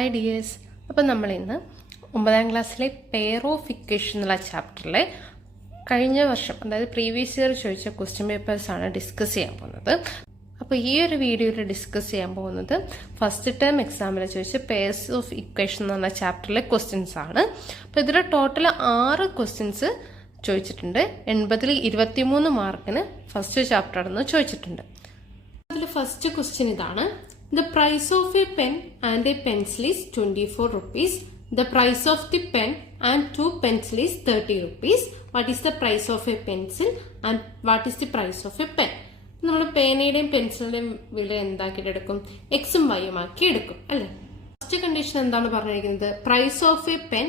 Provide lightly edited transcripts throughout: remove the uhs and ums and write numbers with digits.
Hi dears. അപ്പം നമ്മളിന്ന് 9ാം ക്ലാസ്സിലെ പെയർ ഓഫ് ഇക്വേഷൻ എന്നുള്ള ചാപ്റ്ററിലെ കഴിഞ്ഞ വർഷം അതായത് പ്രീവിയസ് ഇയർ ചോദിച്ച ക്വസ്റ്റ്യൻ പേപ്പേഴ്സാണ് ഡിസ്കസ് ചെയ്യാൻ പോകുന്നത്. അപ്പോൾ ഈ ഒരു വീഡിയോയിൽ ഡിസ്കസ് ചെയ്യാൻ പോകുന്നത് ഫസ്റ്റ് ടേം എക്സാമിൽ ചോദിച്ച പെയർസ് ഓഫ് ഇക്വേഷൻ എന്ന് പറഞ്ഞ ചാപ്റ്ററിലെ ക്വസ്റ്റ്യൻസ് ആണ്. അപ്പോൾ ഇതിൽ ടോട്ടൽ 6 ക്വസ്റ്റ്യൻസ് ചോദിച്ചിട്ടുണ്ട്. 80-ൽ 23 മാർക്കിന് ഫസ്റ്റ് ചാപ്റ്റർ ആണെന്ന് ചോദിച്ചിട്ടുണ്ട്. അതിൽ ഫസ്റ്റ് ക്വസ്റ്റ്യൻ ഇതാണ്: The price of a pen and a pencil is 24 rupees. The price of the pen and 2 pencil is 30 rupees. What is the price of a pencil and what is the price of a pen? നമ്മൾ പേനയുടെയും പെൻസിലിന്റെയും വില എന്താക്കിയിട്ട് എടുക്കും? എക്സും വൈയും ആക്കി എടുക്കും അല്ലേ? First condition എന്താണ് പറഞ്ഞിരിക്കുന്നത്? Price of a pen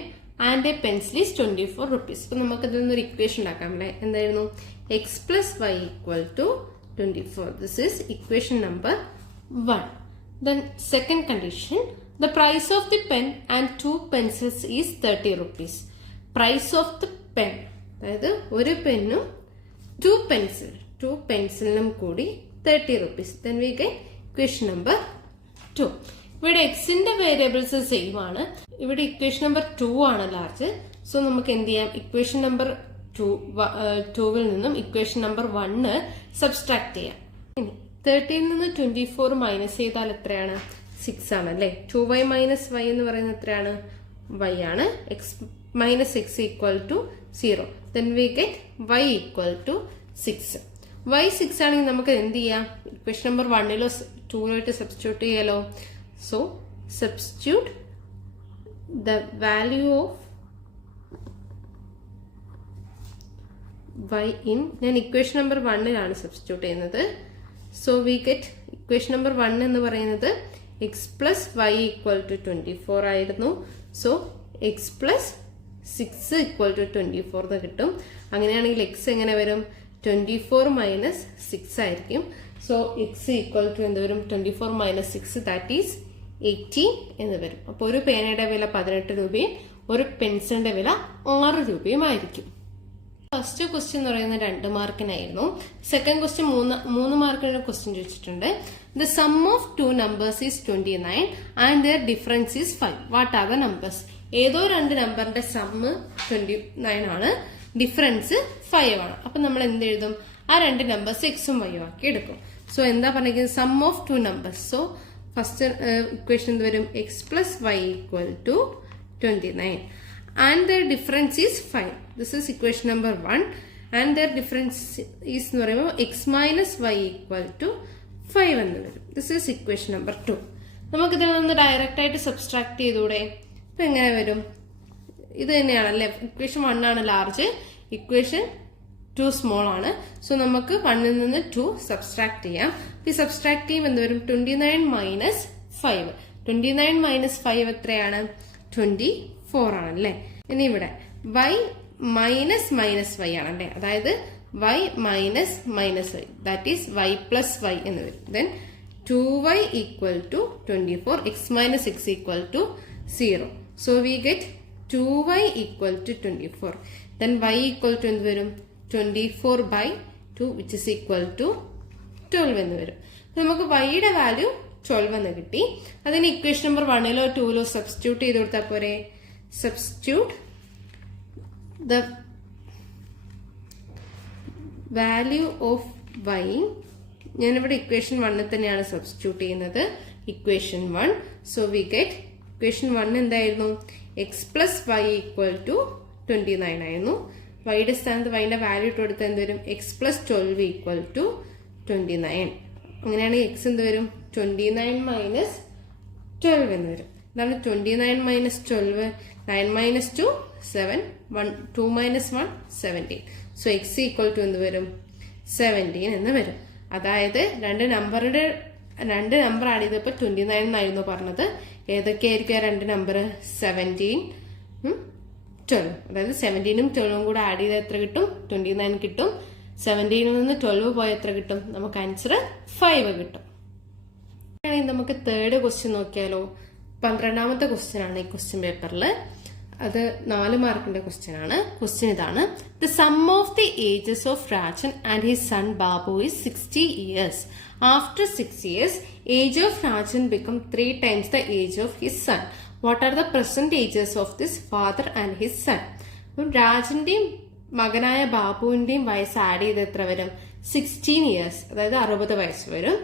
and a pencil is 24 rupees. അപ്പൊ നമുക്ക് ഇതിൽ നിന്നൊരു ഇക്വേഷൻ ഉണ്ടാക്കാം അല്ലേ? എന്തായിരുന്നു? X plus y equal to 24. This is equation number 1. Then second condition, the price of the pen and 2 pencils is 30 rupees. Price of the pen, അതായത് ഒരു പെന്നും 2 പെൻസിലിനും കൂടി 30 rupees. Then we get equation number 2. ഇവിടെ എക്സിന്റെ variables same ആണ്. ഇവിടെ equation number 2 ആണ് large. So നമുക്ക് എന്ത് ചെയ്യാം? ഇക്വേഷൻ നമ്പർ 2 നിന്നും ഇക്വേഷൻ നമ്പർ 1 സബ്സ്ട്രാക്ട് ചെയ്യാം. 30 നിന്ന് 24 മൈനസ് ചെയ്താൽ എത്രയാണ്? 6 ആണ് അല്ലേ? 2y മൈനസ് വൈ എന്ന് പറയുന്നത് എത്രയാണ്? y ആണ്. X minus x equal to 0. Then we get y equal to 6. y 6 ആണെങ്കിൽ നമുക്ക് എന്ത് ചെയ്യാം? ഇക്വേഷൻ നമ്പർ 1ലോ 2ലോട്ട് സബ്സ്റ്റിറ്റ്യൂട്ട് ചെയ്യാലോ. So substitute the value of y in, ഞാൻ ഇക്വേഷൻ നമ്പർ 1ലാണ് സബ്സ്റ്റിറ്റ്യൂട്ട് ചെയ്യുന്നത്. So we get equation number 1 എന്ന് പറയുന്നത് x plus y equal to 24 ആയിരുന്നു. So x plus 6 equal to 24 എന്ന് കിട്ടും. അങ്ങനെയാണെങ്കിൽ എക്സ് എങ്ങനെ വരും? 24 മൈനസ് 6 ആയിരിക്കും. സോ എക്സ് ഈക്വൽ ടു എന്ത് വരും? 24 മൈനസ് 6 ദാറ്റ് ഈസ് 18 എന്ന് വരും. അപ്പോൾ ഒരു പേനയുടെ വില 18 രൂപയും ഒരു പെൻസിലിന്റെ വില 6 രൂപയും ആയിരിക്കും. ഫസ്റ്റ് ക്വസ്റ്റ്യൻ എന്ന് പറയുന്നത് 2 മാർക്കിനായിരുന്നു. സെക്കൻഡ് ക്വസ്റ്റ്യൻ 3 മാർക്കിന് ക്വസ്റ്റ്യൻ ചോദിച്ചിട്ടുണ്ട്. The sum of 2 numbers is 29 and there difference is 5. What are the numbers? ഏതോ 2 നമ്പറിന്റെ സമ്മ് 29 ആണ്, ഡിഫറൻസ് 5 ആണ്. അപ്പൊ നമ്മൾ എന്ത് എഴുതും? ആ 2 നമ്പേഴ്സ് എക്സും വൈയും ആക്കി എടുക്കും. സോ എന്താ പറഞ്ഞിരിക്കുന്നത്? Sum of 2 numbers. So first equation എന്ത് വരും? X plus y equal to 29 and their difference is 5. This is equation number 1 and their difference is എന്ന് പറയുമ്പോൾ x minus y equal to 5 എന്ന് വരും. This is equation number 2. നമുക്ക് ഇതിൽ നിന്ന് direct ആയിട്ട് സബ്സ്ട്രാക്ട് ചെയ്തൂടെ? ഇപ്പൊ എങ്ങനെ വരും? ഇത് തന്നെയാണല്ലേ? ഇക്വേഷൻ 1 ആണ് ലാർജ്, ഇക്വേഷൻ 2 സ്മോൾ ആണ്. സോ നമുക്ക് 1ൽ നിന്ന് 2 സബ്സ്ട്രാക്ട് ചെയ്യാം. ഈ സബ്സ്ട്രാക്ട് ചെയ്യുമ്പോൾ എന്ത് വരും? 29 മൈനസ് 5. 29 മൈനസ് 5 എത്രയാണ്? 24 ആണല്ലേ? ഇനി ഇവിടെ y മൈനസ് മൈനസ് y ആണല്ലേ? അതായത് y minus minus y that is y plus y എന്ന് വരും. Then 2y equal to 24, x minus x equal to 0. So we get 2y equal to 24. Then y equal to എന്ത് വരും? 24 by 2 which is equal to 12 എന്ന് വരും. നമുക്ക് y-യുടെ value 12 എന്ന് കിട്ടി. അതിന് ഇക്വേഷൻ നമ്പർ 1ലോ 2ലോ സബ്സ്റ്റിറ്റ്യൂട്ട് ചെയ്ത് കൊടുത്താൽ പോരെ? Substitute the value of y. ഞാനിവിടെ ഇക്വേഷൻ 1 തന്നെയാണ് സബ്സ്റ്റിറ്റ്യൂട്ട് ചെയ്യുന്നത്. Equation 1. So we get equation 1 എന്തായിരുന്നു? X plus y equal to 29 ആയിരുന്നു. വൈയുടെ സ്ഥാനത്ത് വൈയുടെ വാല്യൂ ഇട്ട് കൊടുത്താൽ എന്ത് വരും? X plus 12 equal to 29. അങ്ങനെയാണെങ്കിൽ എക്സ് എന്ത് വരും? 29 മൈനസ് 12 എന്ന് വരും. ഇതാണ് 29 minus 12. 9 minus 2 7. 2 minus 1 17. So x equal to എന്ത് വരും? 17 എന്ന് വരും. അതായത് രണ്ട് നമ്പർ ആഡ് ചെയ്തപ്പോൾ 29 എന്നായിരുന്നു പറഞ്ഞത്. ഏതൊക്കെയായിരിക്കും ആ 2 നമ്പർ? 17 12. അതായത് 17ഉം 12ഉം കൂടെ ആഡ് ചെയ്താൽ എത്ര കിട്ടും? 29 കിട്ടും. 17ൽ നിന്ന് 12 പോയാൽ എത്ര കിട്ടും? നമുക്ക് ആൻസർ 5 കിട്ടും. നമുക്ക് തേർഡ് ക്വസ്റ്റ്യൻ നോക്കിയാലോ? 12ാമത്തെ ക്വസ്റ്റ്യൻ ആണ് ഈ ക്വസ്റ്റ്യൻ പേപ്പറിൽ. അത് 4 മാർക്കിന്റെ ക്വസ്റ്റ്യൻ ആണ്. ക്വസ്റ്റ്യൻ ഇതാണ്: the sum of the ages of Rajan and his son Babu is 60 years. After 6 years, age of Rajan become 3 times the age of his son. What are the present ages of this father and his son? രാജന്റെയും മകനായ ബാബുവിന്റെയും വയസ്സ് add ചെയ്ത് എത്ര വരും? 16 years, അതായത് 60 വയസ്സ് വരും.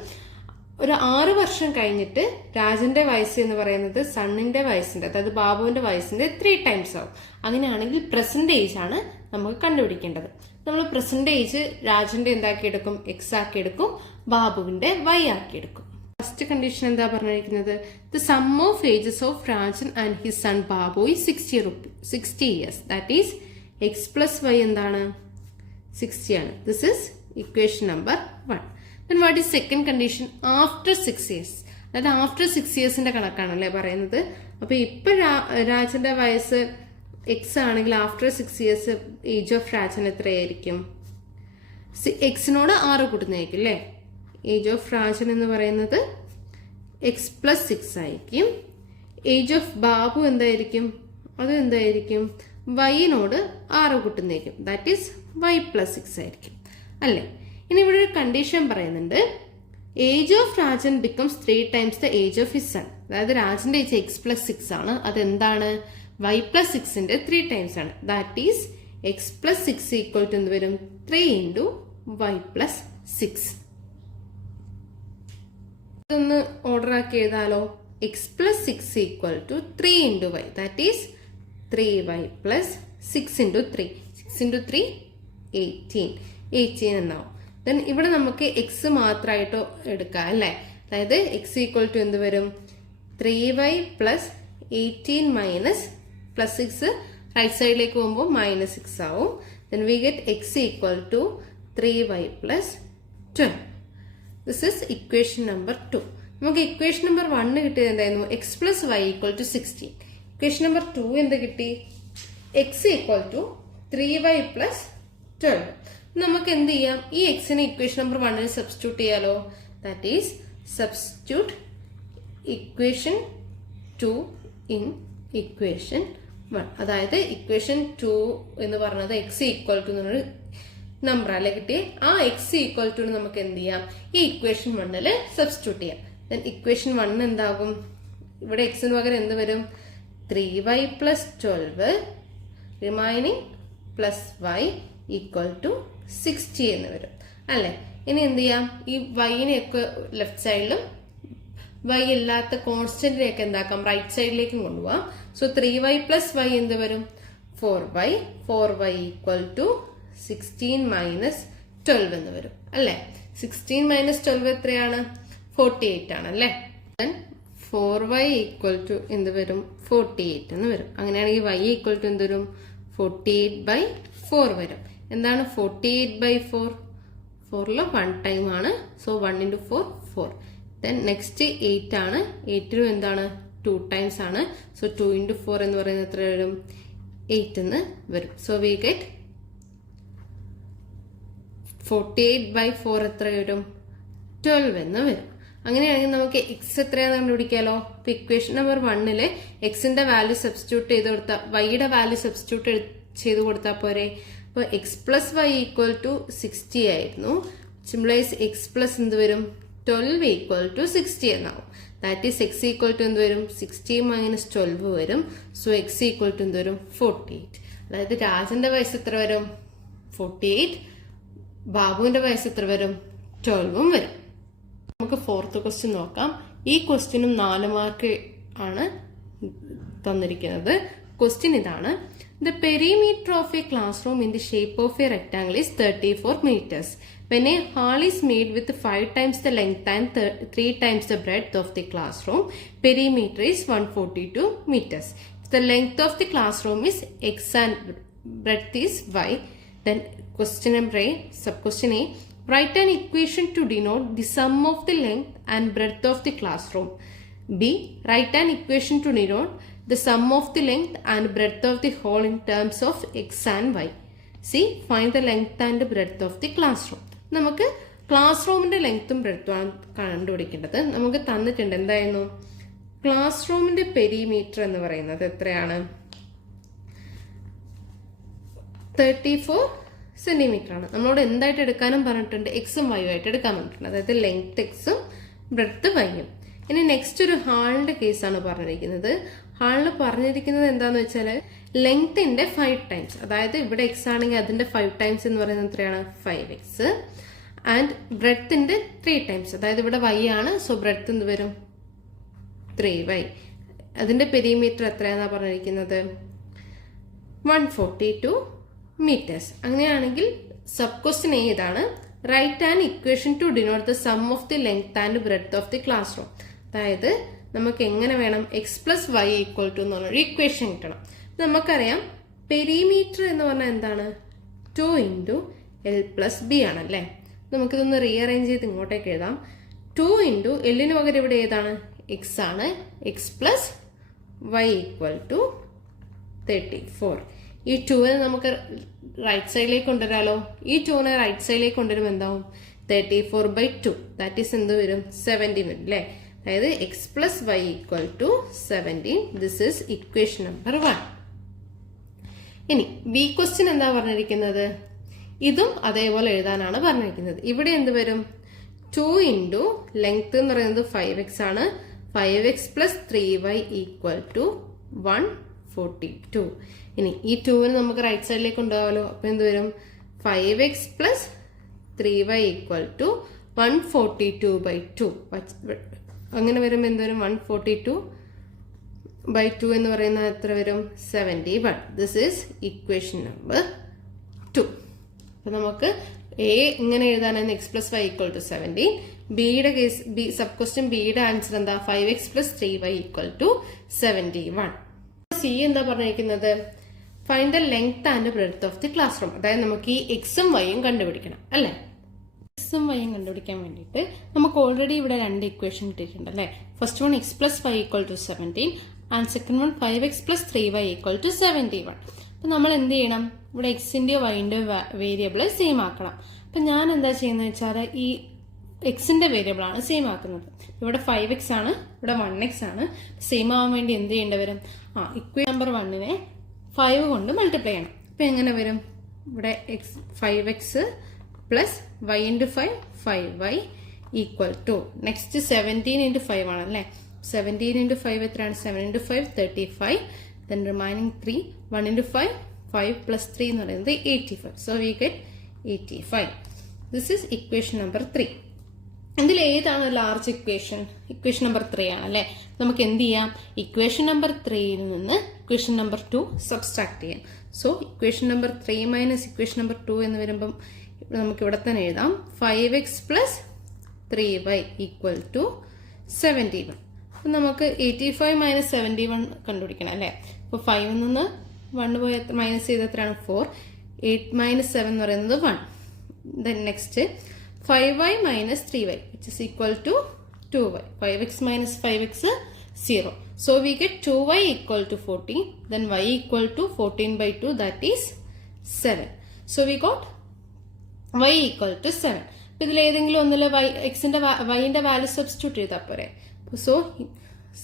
ഒരു 6 വർഷം കഴിഞ്ഞിട്ട് രാജന്റെ വയസ്സ് എന്ന് പറയുന്നത് സണ്ണിന്റെ വയസ്സിന്റെ, അതായത് ബാബുവിന്റെ വയസ്സിന്റെ 3 times ആവും. അങ്ങനെയാണെങ്കിൽ പ്രസന്റ് ഏജ് ആണ് നമുക്ക് കണ്ടുപിടിക്കേണ്ടത്. നമ്മൾ പ്രസന്റ് ഏജ് രാജന്റെ എന്താക്കി എടുക്കും? എക്സ് ആക്കി എടുക്കും, ബാബുവിന്റെ വൈ ആക്കി എടുക്കും. ഫസ്റ്റ് കണ്ടീഷൻ എന്താ പറഞ്ഞിരിക്കുന്നത്? The sum of ages of Rajan and his son Babu is 60 years. That is x plus y എന്താണ്? 60 ആണ്. This is equation number 1. Then what is second condition? After 6 years. അതായത് ആഫ്റ്റർ 6 yearsന്റെ കണക്കാണല്ലേ പറയുന്നത്. അപ്പൊ ഇപ്പൊ രാജന്റെ വയസ്സ് എക്സ് ആണെങ്കിൽ after 6 years age of Rajan എത്രയായിരിക്കും? എക്സിനോട് 6 കൂട്ടുന്നതായിരിക്കും അല്ലേ? ഏജ് ഓഫ് രാജൻ എന്ന് പറയുന്നത് എക്സ് പ്ലസ് 6 ആയിരിക്കും. ഏജ് ഓഫ് ബാബു എന്തായിരിക്കും? അത് എന്തായിരിക്കും? വൈനോട് 6 കൂട്ടുന്നതായിരിക്കും. ദാറ്റ് ഈസ് വൈ പ്ലസ് 6 ആയിരിക്കും അല്ലേ? ഇനി ഇവിടെ ഒരു കണ്ടീഷൻ പറയുന്നുണ്ട്: age of Rajan becomes 3 times the age of his son. അതായത് രാജന്റെ ഏജ് എക്സ് പ്ലസ് 6 ആണ്. അതെന്താണ്? വൈ പ്ലസ് 6ന്റെ 3 times ആണ്. That is x plus 6 equal to എന്ത് വരും? 3 into വൈ പ്ലസ് 6. ഇതൊന്ന് ഓർഡർ ആക്കി എഴുതാലോ. X plus 6 equal to 3 into y. That is 3y plus 6 into 3. 6 into 3 18 എന്നാവും. ദെൻ ഇവിടെ നമുക്ക് എക്സ് മാത്രമായിട്ടോ എടുക്കാം അല്ലേ? അതായത് എക്സ് ഈക്വൽ ടു എന്ത് വരും? 3y plus 18 minus plus 6 right സൈഡിലേക്ക് പോകുമ്പോൾ മൈനസ് 6 ആവും. Then we get x equal to 3y plus 12. This is equation number 2. നമുക്ക് ഇക്വേഷൻ നമ്പർ 1 കിട്ടിയത് എന്തായിരുന്നു? X plus y equal to 16. Equation number 2 എന്ത് കിട്ടി? X equal to 3y plus 12. നമുക്ക് എന്ത് ചെയ്യാം? ഈ എക്സിനെ ഇക്വേഷൻ നമ്പർ 1 സബ്സ്റ്റിറ്റ്യൂട്ട് ചെയ്യാലോ. That is substitute equation 2 in equation 1. അതായത് ഇക്വേഷൻ 2 എന്ന് പറഞ്ഞത് എക്സ് ഈക്വൽ ടു എന്നൊരു നമ്പർ അല്ലെ കിട്ടിയേ. ആ എക്സ് ഈക്വൽ ടു നമുക്ക് എന്ത് ചെയ്യാം? ഈ ഇക്വേഷൻ 1 സബ്സ്റ്റിറ്റ്യൂട്ട് ചെയ്യാം. ദെൻ ഇക്വേഷൻ 1 എന്താകും? ഇവിടെ എക്സിന് പകരം എന്ത് വരും? 3y plus 12 remaining plus y equal to 60 എന്ന് വരും അല്ലെ? ഇനി എന്ത് ചെയ്യാം? ഈ വൈനെയൊക്കെ ലെഫ്റ്റ് സൈഡിലും വൈ ഇല്ലാത്ത കോൺസ്റ്റന്റിനെയൊക്കെ എന്താക്കാം? റൈറ്റ് സൈഡിലേക്കും കൊണ്ടുപോകാം. സോ 3y പ്ലസ് വൈ എന്ത് വരും? 4y ഈക്വൽ ടു 16 മൈനസ് 12 എന്ന് വരും അല്ലെ? 16 മൈനസ് 12 എത്രയാണ്? 48 ആണ് അല്ലെ? 4y ഈക്വൽ ടു എന്ത് വരും? 48 എന്ന് വരും. അങ്ങനെയാണെങ്കിൽ y ഈക്വൽ ടു എന്ത് വരും? 48/4 വരും. എന്താണ് 48/4? 4ല് 1 ടൈം ആണ്. So 1 into 4 4. ദെൻ നെക്സ്റ്റ് 8 ആണ്. 8ലും എന്താണ്? 2 ടൈംസ് ആണ്. സോ 2 into 4 എന്ന് പറയുന്നത് എത്ര വരും? 8 എന്ന് വരും. സോ വി ഗെറ്റ് 48/4 എത്ര വരും? 12 എന്ന് വരും. അങ്ങനെയാണെങ്കിൽ നമുക്ക് എക്സ് എത്രയാണെന്ന് കണ്ടുപിടിക്കാലോ. ഇപ്പൊ ഇക്വേഷൻ നമ്പർ 1 എക്സിന്റെ വാല്യൂ സബ്സ്റ്റിറ്റ്യൂട്ട് ചെയ്ത് കൊടുത്താൽ വൈയുടെ വാല്യൂ സബ്സ്റ്റിറ്റ്യൂട്ട് ചെയ്ത് കൊടുത്താൽ പോരെ. അപ്പോൾ x plus y equal to 60 ആയിരുന്നു. സിംപ്ലൈസ് എക്സ് പ്ലസ് എന്ത് വരും? 12 ഈക്വൽ ടു 60 എന്നാവും. That is x equal to എന്ത് വരും? 60 മൈനസ് 12 വരും. സോ എക്സ് ഈക്വൽ ടു എന്ത് വരും? 48. അതായത് രാജന്റെ വയസ്സ് എത്ര വരും? 48. ബാബുവിന്റെ വയസ്സ് എത്ര വരും? 12 വരും. നമുക്ക് ഫോർത്ത് ക്വസ്റ്റ്യൻ നോക്കാം. ഈ ക്വസ്റ്റ്യനും 4 മാർക്ക് ആണ് തന്നിരിക്കുന്നത്. ക്വസ്റ്റ്യൻ ഇതാണ്: The perimeter of a classroom in the shape of a rectangle is 34 meters. When a hall is made with 5 times the length and 3 times the breadth of the classroom, perimeter is 142 meters. If the length of the classroom is x and breadth is y, then question number A, sub-question A, write an equation to denote the sum of the length and breadth of the classroom. B, write an equation to denote the sum of the length and breadth of the hall in terms of x and y. C, find the length and breadth of the classroom. നമുക്ക് class റൂമിന്റെ ലെങ്ത്തും ബ്രെഡ്ത്തും ആണ് കണ്ടുപിടിക്കേണ്ടത്. നമുക്ക് തന്നിട്ടുണ്ട് എന്തായിരുന്നു? Class റൂമിന്റെ perimeter എന്ന് പറയുന്നത് എത്രയാണ്? 34 സെന്റിമീറ്റർ ആണ്. നമ്മളോട് എന്തായിട്ട് എടുക്കാനും പറഞ്ഞിട്ടുണ്ട്, എക്സും വൈയും ആയിട്ട് എടുക്കാൻ പറഞ്ഞിട്ടുണ്ട്. അതായത് ലെങ്ത് എക്സും ബ്രെഡ്ത്ത് വൈയും. ഇനി നെക്സ്റ്റ് ഒരു ഹാളിന്റെ കേസാണ് പറഞ്ഞിരിക്കുന്നത്. ഹാളിൽ പറഞ്ഞിരിക്കുന്നത് എന്താന്ന് വെച്ചാൽ ലെങ്ത്തിന്റെ 5 ടൈംസ്, അതായത് ഇവിടെ എക്സ് ആണെങ്കിൽ അതിന്റെ 5 ടൈംസ് എന്ന് പറയുന്നത് എത്രയാണ്, 5x. ആൻഡ് ബ്രെഡ്ത്തിന്റെ 3 ടൈംസ്, അതായത് ഇവിടെ y ആണ്, സോ ബ്രെഡ്ത്ത് എന്ത് വരും, 3y. അതിന്റെ പെരിമീറ്റർ എത്രയാണെന്നാ പറഞ്ഞിരിക്കുന്നത്, 142 meters. അങ്ങനെയാണെങ്കിൽ സബ് ക്വസ്റ്റ്യൻ ഏതാണ്, write an equation to denote the sum of the length and breadth of the classroom. അതായത് നമുക്ക് എങ്ങനെ വേണം, x plus y equal to എന്ന് പറഞ്ഞൊരു ഇക്വേഷൻ കിട്ടണം. നമുക്കറിയാം പെരിമീറ്റർ എന്ന് പറഞ്ഞാൽ എന്താണ്, 2 into L plus B ആണല്ലേ. നമുക്കിതൊന്ന് റീഅറേഞ്ച് ചെയ്ത് ഇങ്ങോട്ടേക്ക് എഴുതാം. 2 into Lന് പകരം ഇവിടെ ഏതാണ്, എക്സ് ആണ്. X plus y equal to 34. ഈ 2നെ നമുക്ക് റൈറ്റ് സൈഡിലേക്ക് കൊണ്ടുവരാലോ. ഈ 2നെ റൈറ്റ് സൈഡിലേക്ക് കൊണ്ടുവരുമ്പോൾ എന്താവും, 34/2. ദാറ്റ് ഈസ് എന്ത് വരും, 17 വരും അല്ലേ. അതായത് x plus y equal to 17. This is equation number 1. ഇനി ബി ക്വസ്റ്റ്യൻ എന്താ പറഞ്ഞിരിക്കുന്നത്, ഇതും അതേപോലെ എഴുതാനാണ് പറഞ്ഞിരിക്കുന്നത്. ഇവിടെ എന്ത് വരും, 2 into ലെങ്ത് എന്ന് പറയുന്നത് 5x ആണ്. 5x plus 3y equal to 142. ഇനി ഈ 2ന് നമുക്ക് റൈറ്റ് സൈഡിലേക്ക് കൊണ്ടുപോകാമല്ലോ. അപ്പൊ എന്ത് വരും, 5x plus 3y equal to 142/2. അങ്ങനെ വരുമ്പോൾ എന്ത് വരും, 142/2 എന്ന് പറയുന്നത് എത്ര വരും, 71. This is equation number 2. അപ്പൊ നമുക്ക് എ ഇങ്ങനെ എഴുതാനാണ്, x plus y equal to 17. ബിയുടെ കേസ്, ബി സബ് ക്വസ്റ്റ്യൻ ബിയുടെ ആൻസർ എന്താ, 5x plus 3y equal to 71. C എന്താ പറഞ്ഞിരിക്കുന്നത്, find the length and breadth of the classroom. അതായത് നമുക്ക് ഈ എക്സും വൈയും കണ്ടുപിടിക്കണം അല്ലെ. എക്സും വൈയും കണ്ടുപിടിക്കാൻ വേണ്ടിയിട്ട് നമുക്ക് ഓൾറെഡി ഇവിടെ 2 ഇക്വേഷൻ കിട്ടിയിട്ടുണ്ട് അല്ലെ. First one x plus y equal to 17 and second one 5x plus 3y equal to 71. അപ്പൊ നമ്മൾ എന്ത് ചെയ്യണം, ഇവിടെ എക്സിന്റെയോ വൈന്റെയോ വേരിയബിൾ സെയിം ആക്കണം. അപ്പൊ ഞാൻ എന്താ ചെയ്യുന്നത് വെച്ചാൽ ഈ എക്സിന്റെ വേരിയബിൾ ആണ് സെയിം ആക്കുന്നത്. ഇവിടെ 5x ആണ്, ഇവിടെ 1x ആണ്. സെയിം ആവാൻ വേണ്ടി എന്ത് ചെയ്യേണ്ടി വരും, ഇക്വേഷൻ നമ്പർ 1നെ 5 കൊണ്ട് മൾട്ടിപ്ലൈ ചെയ്യണം. അപ്പൊ എങ്ങനെ വരും, ഇവിടെ 5x plus y into 5 5y equal to next 17 into 5 ആണല്ലേ. 17 into 5 എത്രയാണ്, 7 into 5 35. then remaining 3, 1 into 5 5 plus 3 എന്ന് പറയുന്നത് 85. so we get 85. this is equation number 3. ഇതിൽ ഏതാണ് ലാർജ് ഇക്വേഷൻ, ഇക്വേഷൻ നമ്പർ 3 ആണ് അല്ലെ. നമുക്ക് എന്ത് ചെയ്യാം, ഇക്വേഷൻ നമ്പർ 3യിൽ നിന്ന് ഇക്വേഷൻ നമ്പർ 2 സബ്സ്ട്രാക്ട് ചെയ്യാം. So equation number 3 minus equation number 2 എന്ന് വരുമ്പം നമുക്ക് ഇവിടെ തന്നെ എഴുതാം, 5x plus 3y equal to 71. അപ്പൊ നമുക്ക് 85 മൈനസ് 71 കണ്ടുപിടിക്കണം അല്ലെ. അപ്പൊ 5 നിന്ന് 1 പോയി മൈനസ് ചെയ്ത് എത്രയാണ്, 4. 8 മൈനസ് 7 എന്ന് പറയുന്നത് 1. then next 5y minus 3y which is equal to 2y. 5x minus 5x 0. So we get 2y equal to 14. Then y equal to 14/2, that is 7. So we got y equal to 7. അപ്പോൾ ഇതിൽ ഏതെങ്കിലും ഒന്നിലെ എക്സിന്റെ വൈന്റെ value substitute ചെയ്താൽ പോരെ. So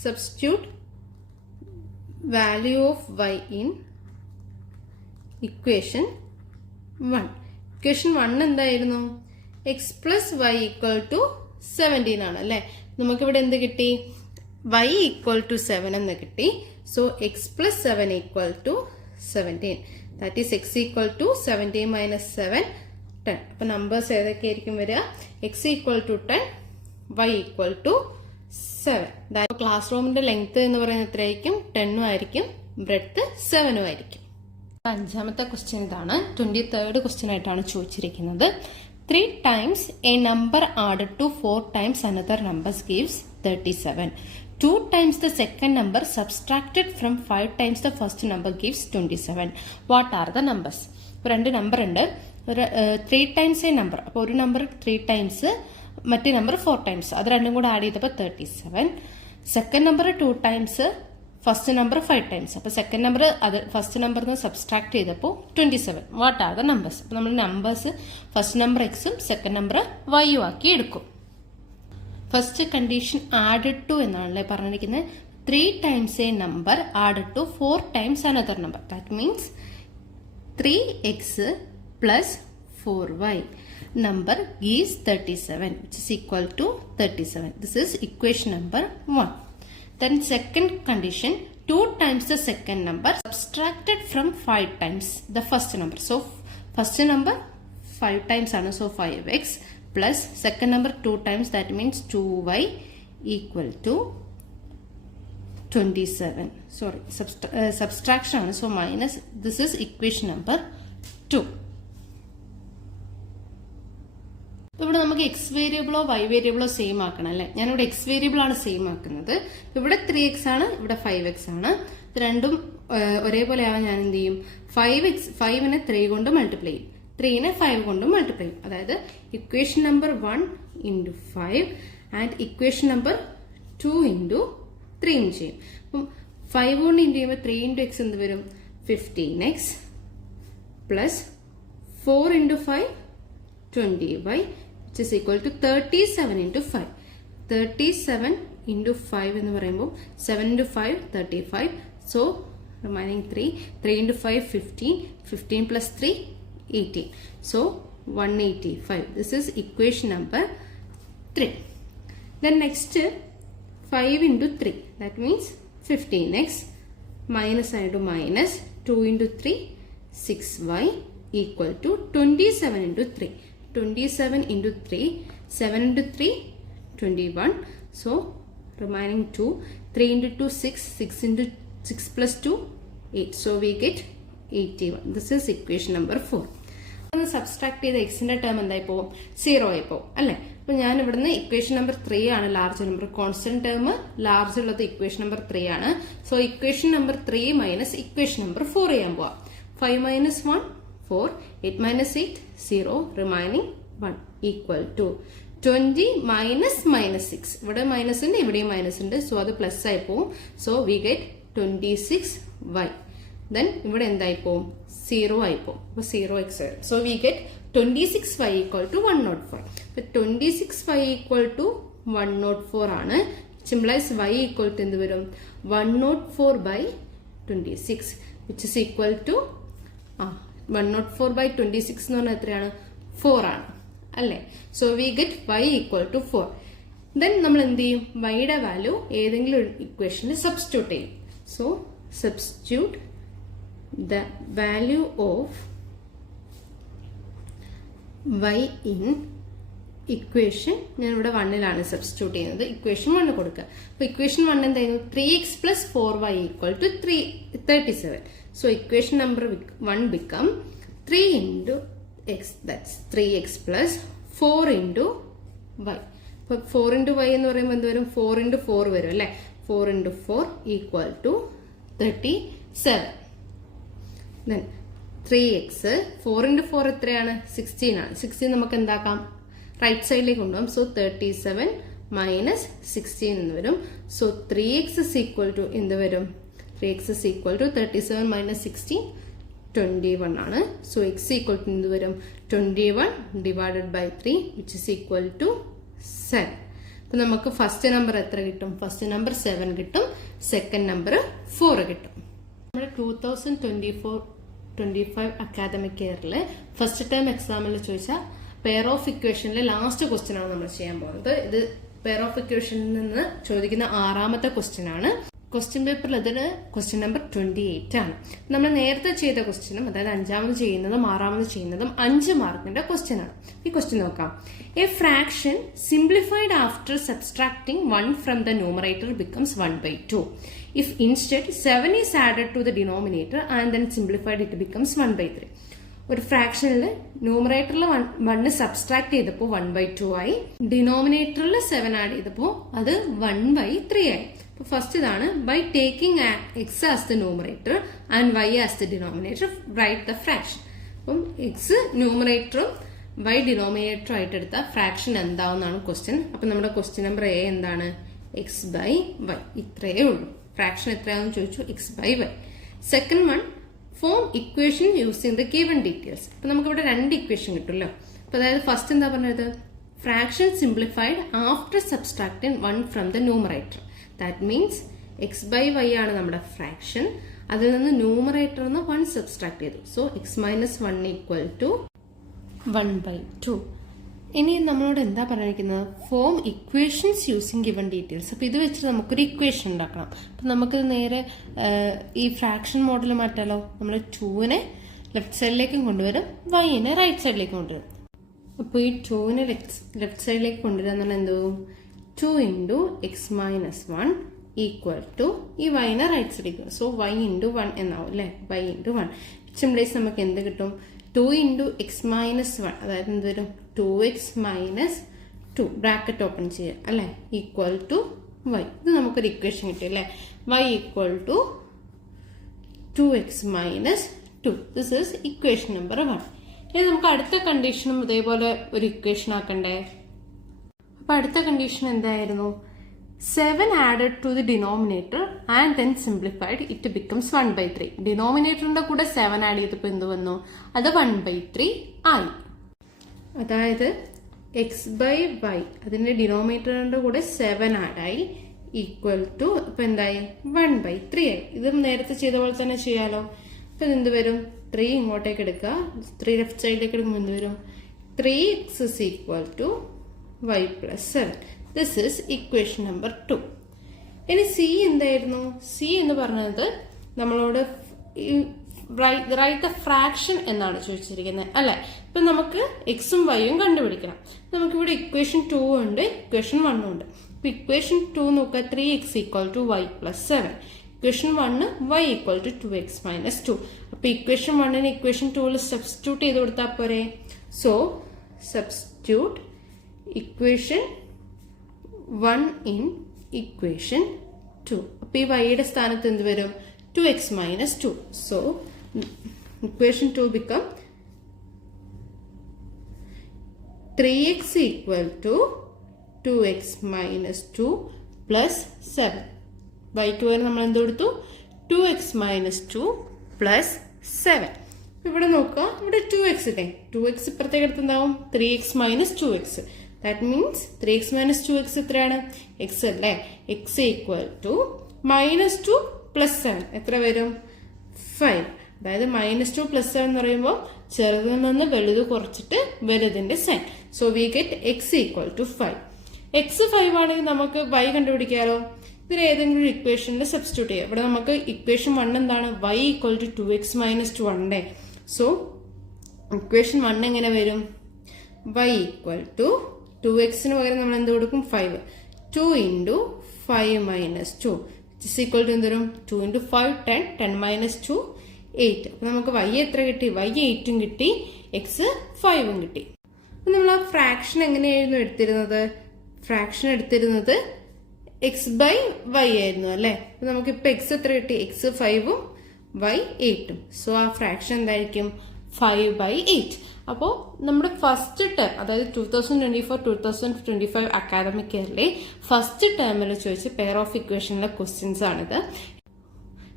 substitute value of y in equation 1. Equation 1 എന്തായിരുന്നു, x plus y equal to 17 ആണ് അല്ലെ. നമുക്കിവിടെ എന്ത് കിട്ടി, y ഈക്വൽ ടു 7 എന്ന് കിട്ടി. So x plus 7 equal to 17. That is x equal to 17 minus 7 10. അപ്പൊ നമ്പേഴ്സ് ഏതൊക്കെ ആയിരിക്കും വരിക, x equal to 10, y equal to 7. Class റൂമിന്റെ ലെങ്ത് എന്ന് പറയുന്നത് എത്രയായിരിക്കും, 10 ആയിരിക്കും, ബ്രെഡ്ത്ത് 7 ആയിരിക്കും. അഞ്ചാമത്തെ ക്വസ്റ്റ്യൻ ഇതാണ്, 23rd ക്വസ്റ്റ്യൻ ആയിട്ടാണ് ചോദിച്ചിരിക്കുന്നത്. 3 times a number added to 4 times another number gives 37. 2 times the second number subtracted from 5 times the first number gives 27. What are the numbers? രണ്ട് നമ്പർ ഉണ്ട്, 3 times a number. അപ്പോൾ ഒരു number 3 times, മറ്റേ number 4 times. അത് രണ്ടും കൂടെ add ചെയ്തപ്പോൾ 37. Second number 2 times, first number 5 times. അപ്പോൾ സെക്കൻഡ് നമ്പർ അത് ഫസ്റ്റ് നമ്പറിൽ നിന്ന് സബ്സ്ട്രാക്ട് ചെയ്തപ്പോൾ 27. What are the numbers? അപ്പോൾ നമ്മൾ നമ്പേഴ്സ് ഫസ്റ്റ് നമ്പർ എക്സും സെക്കൻഡ് നമ്പർ വൈയും ആക്കി എടുക്കും. ഫസ്റ്റ് കണ്ടീഷൻ ആഡഡ് ടു എന്നാണല്ലേ പറഞ്ഞിരിക്കുന്നത്. 3 times a number added to 4 times another number. That means 3x plus 4y. Number gives 37, which is equal to 37. This is equation number 1. Then second condition, 2 times the second number subtracted from 5 times the first number. So first number 5 times, so 5x plus second number 2 times, that means 2y equal to 27. Sorry, subtraction, so minus. This is equation number 2. ഇവിടെ നമുക്ക് X വേരിയബിളോ Y വേരിയബിളോ same ആക്കണം അല്ലേ. ഞാനിവിടെ X variable ആണ് same ആക്കുന്നത്. ഇവിടെ 3x ആണ്, ഇവിടെ 5x ആണ്. ഇത് രണ്ടും ഒരേപോലെ ആവാൻ ഞാൻ എന്ത് ചെയ്യും, 5നെ 3 കൊണ്ട് മൾട്ടിപ്ലൈ ചെയ്യും, 3നെ 5 കൊണ്ട് മൾട്ടിപ്ലൈ ചെയ്യും. അതായത് equation number 1 into 5 and equation number 2 into 3 ചെയ്യും. അപ്പം 5 കൊണ്ട് ഇൻറ്റു ചെയ്യുമ്പോൾ 3 into x എന്ത് വരും, 15x plus 4 into 5 20y, which is equal to 37 into 5. 37 into 5 എന്ന് പറയുമ്പോൾ 7 into 5 35. So remaining 3 into 5 15 plus 3 18. So 185. This is equation number 3. Then next 5 into 3, that means 15x minus into minus 2 into 3 6y equal to 27 into 3. 27 into 3, 7 into 3, 21. So remaining 2, 3 into 2, 6, 6 into 6 plus 2, 8. So we get 81. This is equation number 4. Subtract ചെയ്ത എക്സിന്റെ term എന്തായി പോവും, 0 ആയി പോവും അല്ലെ. അപ്പൊ ഞാൻ ഇവിടുന്ന് ഇക്വേഷൻ നമ്പർ 3 ആണ് large number, constant term large ഉള്ളത് ഇക്വേഷൻ നമ്പർ 3 ആണ്. So equation number 3 minus equation number 4 ചെയ്യാൻ പോവാം. 5 minus 1 4, 8 minus 8 0, remaining 1 equal to 20 minus 6. ഇവിടെ മൈനസ് ഉണ്ട്, ഇവിടെയും മൈനസ് ഉണ്ട്, സോ അത് പ്ലസ് ആയി പോവും. So we get 26y. Then ഇവിടെ എന്തായി പോവും, 0 ആയി പോവും. അപ്പൊ 0x. So we get 26y equal to 104. അപ്പൊ 26y equal to 104 ആണ്. സിംപ്ലൈസ് y equal to എന്ത് വരും, 104 by 26, which is equal to 104 by 26 എന്ന് പറഞ്ഞാൽ എത്രയാണ്, 4 ആണ് അല്ലേ. So we get y equal to 4. Then നമ്മൾ എന്ത് ചെയ്യും, വൈയുടെ വാല്യൂ ഏതെങ്കിലും ഒരു ഇക്വേഷനിൽ സബ്സ്റ്റിറ്റ്യൂട്ട് ചെയ്യും. So substitute the value of y in equation, ഞാൻ ഇവിടെ 1ലാണ് സബ്സ്റ്റിറ്റ്യൂട്ട് ചെയ്യുന്നത്. ഇക്വേഷൻ 1 കൊടുക്കുക. അപ്പൊ ഇക്വേഷൻ 1 എന്തായിരുന്നു, 3x plus 4y equal to 37. So equation number 1 become 3 into x, that's 3x plus 4 into y. അപ്പോൾ 4 into y എന്ന് പറയുമ്പോൾ എന്ത് വരും, 4 into 4 വരും അല്ലേ. 4 into 4 equal to 37. Then 3x, 4 into 4 എത്രയാണ്, 16 ആണ്. 16 നമുക്ക് എന്താക്കാം, റൈറ്റ് സൈഡിലേക്ക് കൊണ്ടുപോകാം. സോ 37 മൈനസ് 16 എന്ന് വരും. So 3x is equal to എന്ത് വരും, 3x is equal to 37 minus 16, 21 ആണ്. So x equal to എന്ത് വരും, 21 divided by 3, which is equal to 7. അപ്പൊ നമുക്ക് ഫസ്റ്റ് നമ്പർ എത്ര കിട്ടും, ഫസ്റ്റ് നമ്പർ 7 കിട്ടും, സെക്കൻഡ് നമ്പർ 4 കിട്ടും. നമ്മുടെ 2024-25 അക്കാദമിക് ഇയറിലെ ഫസ്റ്റ് ടൈം എക്സാമിൽ ചോദിച്ച പെയർ ഓഫ് ഇക്വേഷനിലെ ലാസ്റ്റ് ക്വസ്റ്റ്യൻ ആണ് നമ്മൾ ചെയ്യാൻ പോകുന്നത്. ഇത് പെയർ ഓഫ് ഇക്വേഷനിൽ നിന്ന് ചോദിക്കുന്ന 6ാമത്തെ ക്വസ്റ്റ്യൻ ആണ്. ക്വസ്റ്റ്യൻ പേപ്പറിൽ അതിന് ക്വസ്റ്റ്യൻ നമ്പർ 28 ആണ്. നമ്മൾ നേരത്തെ ചെയ്ത ക്വസ്റ്റ്യനും, അതായത് 5ാമത് ചെയ്യുന്നതും 6ാമത് ചെയ്യുന്നതും 5 മാർക്കിന്റെ ക്വസ്റ്റ്യൻ ആണ്. ഈ ക്വസ്റ്റ്യൻ നോക്കാം. A fraction simplified after subtracting 1 from the numerator becomes 1/2. If instead 7 is added to the denominator and then simplified, it becomes 1/3. ഒരു ഫ്രാക്ഷനിൽ ന്യൂമറേറ്ററിൽ 1 സബ്സ്ട്രാക്ട് ചെയ്തപ്പോൾ 1/2 ആയി, ഡിനോമിനേറ്ററിൽ 7 ആഡ് ചെയ്തപ്പോൾ അത് 1/3 ആയി. അപ്പൊ ഫസ്റ്റ് ഇതാണ്, by taking x as the numerator and y as the denominator write the fraction. അപ്പം എക്സ് ന്യൂമറേറ്ററും വൈ ഡിനോമിനേറ്ററും ആയിട്ട് എടുത്ത ഫ്രാക്ഷൻ എന്താവുന്നതാണ് ക്വസ്റ്റ്യൻ. അപ്പൊ നമ്മുടെ ക്വസ്റ്റ്യൻ നമ്പർ എ എന്താണ്, x/y. ഇത്രയേ ഉള്ളൂ. ഫ്രാക്ഷൻ എത്രയാണെന്ന് ചോദിച്ചു, x/y. Second one, form equation using the given details. അപ്പൊ നമുക്ക് ഇവിടെ 2 ഇക്വേഷൻ കിട്ടുമല്ലോ. അപ്പൊ അതായത് ഫസ്റ്റ് എന്താ പറഞ്ഞത്, fraction simplified after subtracting 1 from the numerator. That means x by y ആണ് നമ്മുടെ ഫ്രാക്ഷൻ. അതിൽ നിന്ന് ന്യൂമറേറ്ററിൽ നിന്ന് 1 സബ്സ്ട്രാക്ട് ചെയ്തു. So x minus 1 equal to 1/2. ഇനി നമ്മളോട് എന്താ പറഞ്ഞിരിക്കുന്നത്? Form equations using given details. അപ്പൊ ഇത് വെച്ചിട്ട് നമുക്കൊരു ഇക്വേഷൻ ഉണ്ടാക്കണം. അപ്പൊ നമുക്ക് നേരെ ഈ ഫ്രാക്ഷൻ മോഡൽ മാറ്റാലോ. നമ്മൾ 2നെ ലെഫ്റ്റ് സൈഡിലേക്കും കൊണ്ടുവരും, വൈനെ റൈറ്റ് സൈഡിലേക്കും കൊണ്ടുവരും. അപ്പോൾ ഈ 2നെ ലെഫ്റ്റ് സൈഡിലേക്ക് കൊണ്ടുവരാൻ എന്തോ 2 into x minus 1 equal to ഈ വൈനെ റൈറ്റ് സൈഡിലേക്ക്. സോ y ഇൻറ്റു 1 എന്നാവും അല്ലേ, y ഇൻറ്റു 1. സിംപ്ലൈസ് നമുക്ക് എന്ത് കിട്ടും? 2 ഇൻറ്റു എക്സ് മൈനസ് 1, അതായത് എന്ത് വരും? 2x മൈനസ് 2 ബ്രാക്കറ്റ് ഓപ്പൺ ചെയ്യാം അല്ലേ, ഈക്വൽ ടു y. ഇത് നമുക്കൊരു ഇക്വേഷൻ കിട്ടി അല്ലേ, y equal to 2x minus 2. This is equation number 1. ഇനി നമുക്ക് അടുത്ത കണ്ടീഷനും ഇതേപോലെ ഒരു ഇക്വേഷൻ ആക്കണ്ടേ? അപ്പൊ അടുത്ത കണ്ടീഷൻ എന്തായിരുന്നു? 7 added to the denominator and then simplified, it becomes 1/3. ഡിനോമിനേറ്ററിന്റെ കൂടെ 7 ആഡ് ചെയ്തപ്പോൾ എന്ത് വന്നു? അത് 1/3 ആയി. അതായത് എക്സ് ബൈ വൈ അതിന്റെ ഡിനോമിനേറ്ററിന്റെ കൂടെ 7 ആഡ് ആയി, ഈക്വൽ ടു ഇപ്പൊ എന്തായി? 1/3 ആയി. ഇത് നേരത്തെ ചെയ്ത പോലെ തന്നെ ചെയ്യാലോ. അപ്പൊ എന്ത് വരും? 3 ഇങ്ങോട്ടേക്ക് എടുക്കുക, 3 ലെഫ്റ്റ് സൈഡിലേക്ക് എടുക്കുമ്പോൾ എന്ത് വരും? 3x is equal to y plus 7. This is equation number 2. ഇനി സി എന്തായിരുന്നു? സി എന്ന് പറഞ്ഞത് നമ്മളോട് റൈറ്റ് ദ ഫ്രാക്ഷൻ എന്നാണ് ചോദിച്ചിരിക്കുന്നത് അല്ലെ. ഇപ്പൊ നമുക്ക് എക്സും വൈയും കണ്ടുപിടിക്കണം. നമുക്കിവിടെ ഇക്വേഷൻ 2 ഉണ്ട്, ഇക്വേഷൻ 1 ഉണ്ട്. ഇപ്പൊ ഇക്വേഷൻ 2 നോക്കുക, 3x equal to y plus 7. Equation 1 y equal to 2x minus 2. അപ്പൊ ഇക്വേഷൻ 1ന് ഇക്വേഷൻ 2ൽ സബ്സ്റ്റിറ്റ്യൂട്ട് ചെയ്ത് കൊടുത്താൽ പോരെ. So substitute equation 1 in equation 2. അപ്പൊ ഈ വൈയുടെ സ്ഥാനത്ത് എന്ത് വരും? 2x minus 2. So equation 2 become 3x equal to 2x minus 2 plus 7. y2 വരെ നമ്മൾ എന്ത് കൊടുത്തു? 2x minus 2 plus 7. ഇവിടെ നോക്കുക, ഇവിടെ 2x ഇല്ലേ, 2x ഇപ്പുറത്തേക്ക് എടുത്തുണ്ടാവും 3x minus 2x. That means 3x minus 2x എത്രയാണ്? x അല്ലേ. x equal to minus 2 plus 7 എത്ര വരും? 5. അതായത് മൈനസ് 2 പ്ലസ് 7 എന്ന് പറയുമ്പോൾ ചെറുതിൽ നിന്ന് വലുത് കുറച്ചിട്ട് വലുതിന്റെ sign. So we get x equal to 5. x 5 ആണെങ്കിൽ നമുക്ക് y കണ്ടുപിടിക്കാലോ. ഇതിൽ ഏതെങ്കിലും ഒരു ഇക്വേഷനിൽ സബ്സ്റ്റിറ്റ്യൂട്ട് ചെയ്യാം. ഇവിടെ നമുക്ക് ഇക്വേഷൻ 1 എന്താണ്? y equal to 2x minus 2 ഉണ്ട്. സോ ഇക്വേഷൻ 1 എങ്ങനെ വരും? y ഈക്വൽ ടു 2xന് പകരം നമ്മൾ എന്ത് കൊടുക്കും? 5. 2 into 5 minus 2 is equal to എന്ത് വരും? 2 ഇൻറ്റു 5 10, 10 മൈനസ് 2 8. അപ്പൊ നമുക്ക് y എത്ര കിട്ടി? y 8ഉം കിട്ടി, x 5ഉം കിട്ടി. അപ്പൊ നമ്മൾ ആ ഫ്രാക്ഷൻ എങ്ങനെയായിരുന്നു എടുത്തിരുന്നത്? ഫ്രാക്ഷൻ എടുത്തിരുന്നത് എക്സ് ബൈ വൈ ആയിരുന്നു അല്ലെ. അപ്പൊ നമുക്കിപ്പോ x എത്ര കിട്ടി? x 5ഉം y 8ഉം. സോ ആ ഫ്രാക്ഷൻ എന്തായിരിക്കും? 5/8. അപ്പോൾ നമ്മുടെ ഫസ്റ്റ് ടേം, അതായത് 2024-2025 അക്കാദമിക് ഇയറിലെ ഫസ്റ്റ് ടേമിൽ ചോദിച്ച പെയർ ഓഫ് ഇക്വേഷനിലെ ക്വസ്റ്റ്യൻസ് ആണിത്.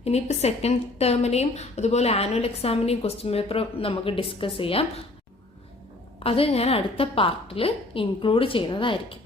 ഇനിയിപ്പോൾ സെക്കൻഡ് ടേമിനെയും അതുപോലെ ആനുവൽ എക്സാമിനെയും ക്വസ്റ്റ്യൻ പേപ്പർ നമുക്ക് ഡിസ്കസ് ചെയ്യാം. അത് ഞാൻ അടുത്ത പാർട്ടിൽ ഇൻക്ലൂഡ് ചെയ്യുന്നതായിരിക്കും.